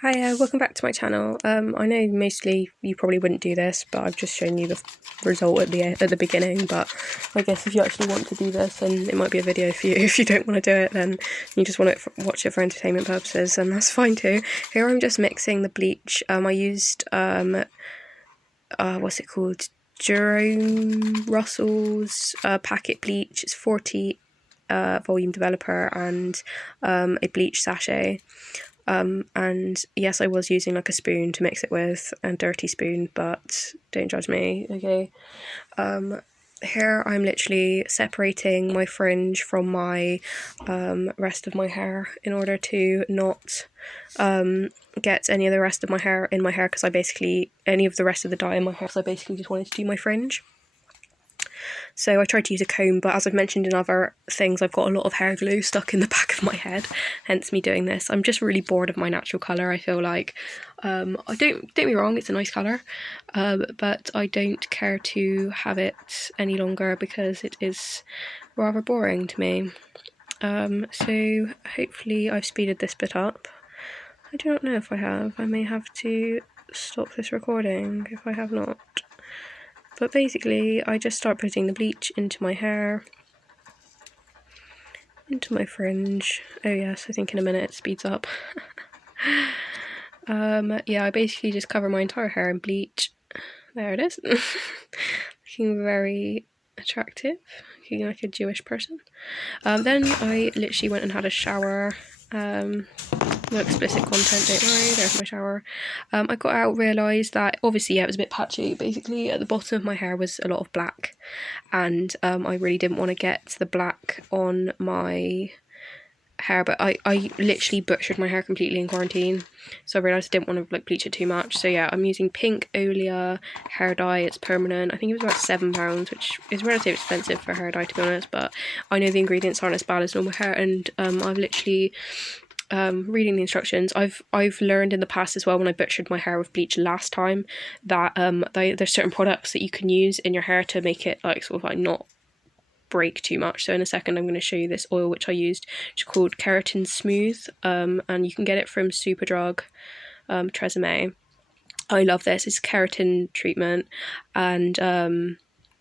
Hi, welcome back to my channel. I know mostly you probably wouldn't do this, but I've just shown you the result at the beginning. But I guess if you actually want to do this, then it might be a video for you. If you don't want to do it, then you just want to watch it for entertainment purposes, and that's fine too. Here I'm just mixing the bleach. I used what's it called? Jerome Russell's packet bleach. It's 40 volume developer and a bleach sachet. And yes, I was using like a spoon to mix it with, a dirty spoon, but don't judge me, okay? Here I'm literally separating my fringe from my rest of my hair in order to not get any of the rest of my hair in my hair, because any of the rest of the dye in my hair, because I basically just wanted to do my fringe. So I tried to use a comb, but as I've mentioned in other things, I've got a lot of hair glue stuck in the back of my head, hence me doing this. I'm just really bored of my natural colour, I feel like. I don't get me wrong, it's a nice colour, but I don't care to have it any longer because it is rather boring to me. So hopefully I've speeded this bit up. I don't know if I have. I may have to stop this recording if I have not. But basically, I just start putting the bleach into my hair, into my fringe. Oh yes, I think in a minute it speeds up. Yeah, I basically just cover my entire hair in bleach. There it is. Looking very attractive, looking like a Jewish person. Then I literally went and had a shower. No explicit content, don't worry, there's my shower. I got out, realised that obviously, yeah, it was a bit patchy. Basically, at the bottom of my hair was a lot of black, and I really didn't want to get the black on my hair, but I literally butchered my hair completely in quarantine, so I realised I didn't want to like bleach it too much. So yeah, I'm using pink olia hair dye. It's permanent. I think it was about £7, which is relatively expensive for hair dye, to be honest, but I know the ingredients aren't as bad as normal hair, and I've literally reading the instructions, I've learned in the past as well, when I butchered my hair with bleach last time, that there's certain products that you can use in your hair to make it like sort of like not break too much. So in a second I'm going to show you this oil which I used, which is called Keratin Smooth, and you can get it from Superdrug, Tresemme. I love this. It's a keratin treatment, and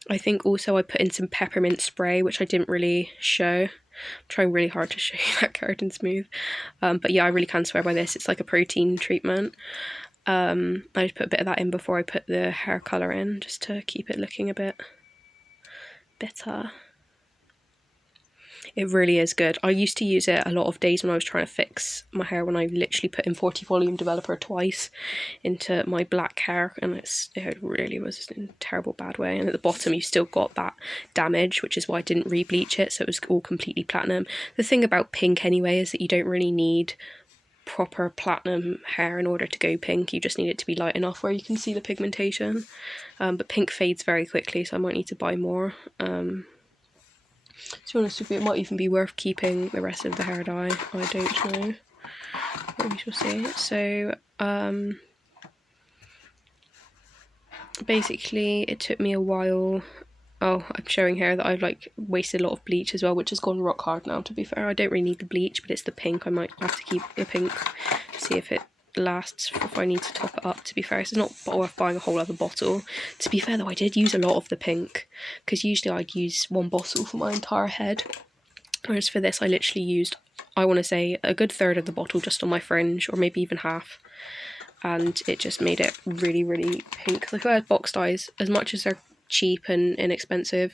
I think also I put in some peppermint spray, which I didn't really show. I'm trying really hard to show you that Keratin Smooth, but yeah, I really can swear by this. It's like a protein treatment. I just put a bit of that in before I put the hair colour in, just to keep it looking a bit better. It really is good. I used to use it a lot of days when I was trying to fix my hair, when I literally put in 40 volume developer twice into my black hair, and it really was in a terrible bad way. And at the bottom you still got that damage, which is why I didn't re-bleach it, so it was all completely platinum. The thing about pink anyway is that you don't really need proper platinum hair in order to go pink. You just need it to be light enough where you can see the pigmentation, but pink fades very quickly, so I might need to buy more. To be honest with you, it might even be worth keeping the rest of the hair dye. I don't know. But we shall see. So, basically, it took me a while. Oh, I'm showing here that I've like wasted a lot of bleach as well, which has gone rock hard now, to be fair. I don't really need the bleach, but it's the pink. I might have to keep the pink, see if it lasts if I need to top it up, to be fair. It's not worth buying a whole other bottle. To be fair though, I did use a lot of the pink, because usually I'd use one bottle for my entire head, whereas for this I literally used, I want to say, a good third of the bottle just on my fringe, or maybe even half, and it just made it really, really pink. Because I feel like box dyes, as much as they're cheap and inexpensive,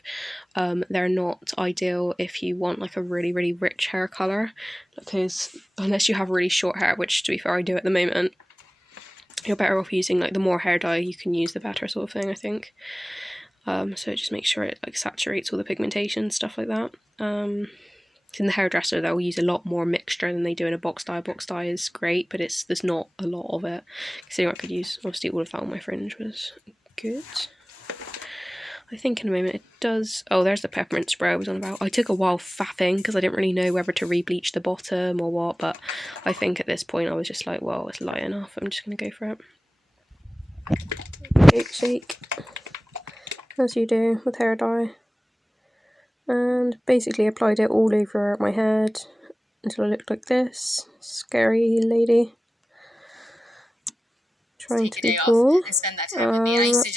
they're not ideal if you want like a really, really rich hair colour, because unless you have really short hair, which to be fair I do at the moment, you're better off using like the more hair dye you can use the better, sort of thing, I think. So it just makes sure it like saturates all the pigmentation, stuff like that. In the hairdresser they'll use a lot more mixture than they do in a box dye. Box dye is great, but there's not a lot of it. So I could use obviously all of that on my fringe was good. I think in a moment it does. Oh, there's the peppermint spray I was on about. I took a while faffing because I didn't really know whether to re-bleach the bottom or what, but I think at this point I was just like, well, it's light enough, I'm just going to go for it. Shake, as you do with hair dye. And basically applied it all over my head until it looked like this. Scary lady. trying to be cool.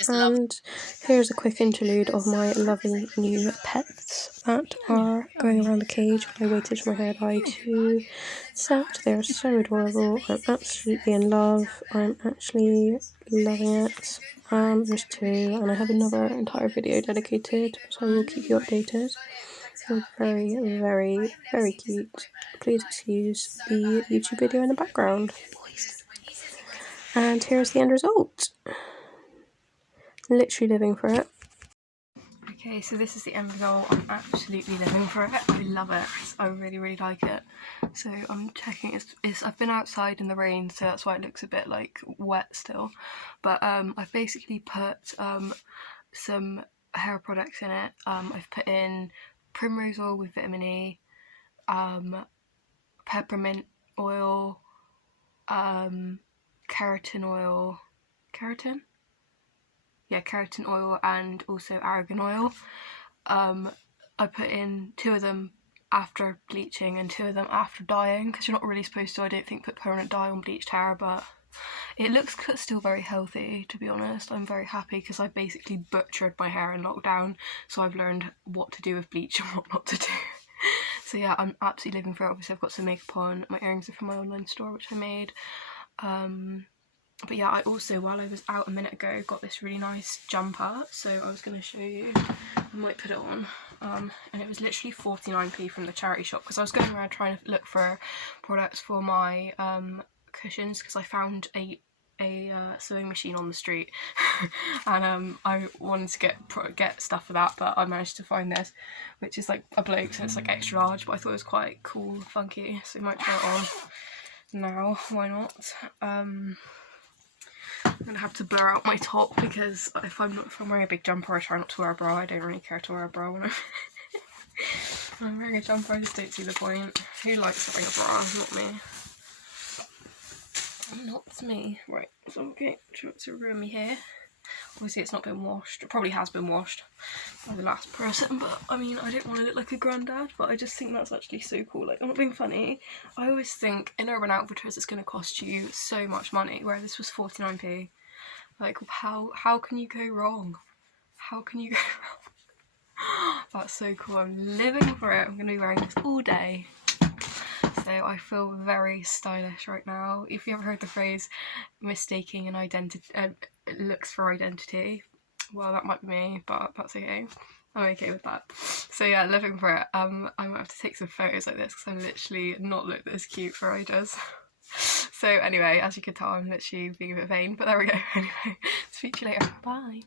And here's a quick interlude of my lovely new pets that are going around the cage while I waited for my hair dye to set. They're so adorable. I'm absolutely in love. I'm actually loving it. There's two, and I have another entire video dedicated, so I will keep you updated. They're very, very, very cute. Please excuse the YouTube video in the background. And here's the end result. Literally living for it. Okay, so this is the end result. I'm absolutely living for it. I love it. I really, really like it. So I'm checking. I've been outside in the rain, so that's why it looks a bit like wet still. But I've basically put some hair products in it. I've put in primrose oil with vitamin E, peppermint oil, keratin oil, keratin oil, and also argan oil. I put in 2 of them after bleaching and 2 of them after dyeing, because you're not really supposed to, I don't think, put permanent dye on bleached hair, but it looks still very healthy, to be honest. I'm very happy because I basically butchered my hair in lockdown, so I've learned what to do with bleach and what not to do. So yeah, I'm absolutely living for it. Obviously I've got some makeup on. My earrings are from my online store, which I made. But yeah, I also, while I was out a minute ago, got this really nice jumper, so I was going to show you. I might put it on. And it was literally 49p from the charity shop, because I was going around trying to look for products for my cushions, because I found a sewing machine on the street and I wanted to get stuff for that, but I managed to find this, which is like a bloke, so it's like extra large, but I thought it was quite cool, funky, so I might try it on now. Why not? I'm gonna have to blur out my top, because if I'm wearing a big jumper, I try not to wear a bra. I don't really care to wear a bra when I'm wearing a jumper. I just don't see the point. Who likes wearing a bra? Not me. Not me. Right, so okay, try to ruin me hair. Obviously it's not been washed. It probably has been washed by the last person, but I mean, I don't want to look like a granddad, but I just think that's actually so cool. Like, I'm not being funny. I always think in Urban Outfitters it's going to cost you so much money, where this was 49p. Like, how can you go wrong? How can you go wrong? That's so cool. I'm living for it. I'm going to be wearing this all day. So I feel very stylish right now. If you haven't heard the phrase mistaking an identity, looks for identity, well, that might be me, but that's okay. I'm okay with that. So yeah, living for it. I might have to take some photos like this, because I'm literally not looked this cute for ages. So anyway, as you can tell, I'm literally being a bit vain, but there we go. Anyway, speak to you later. Bye.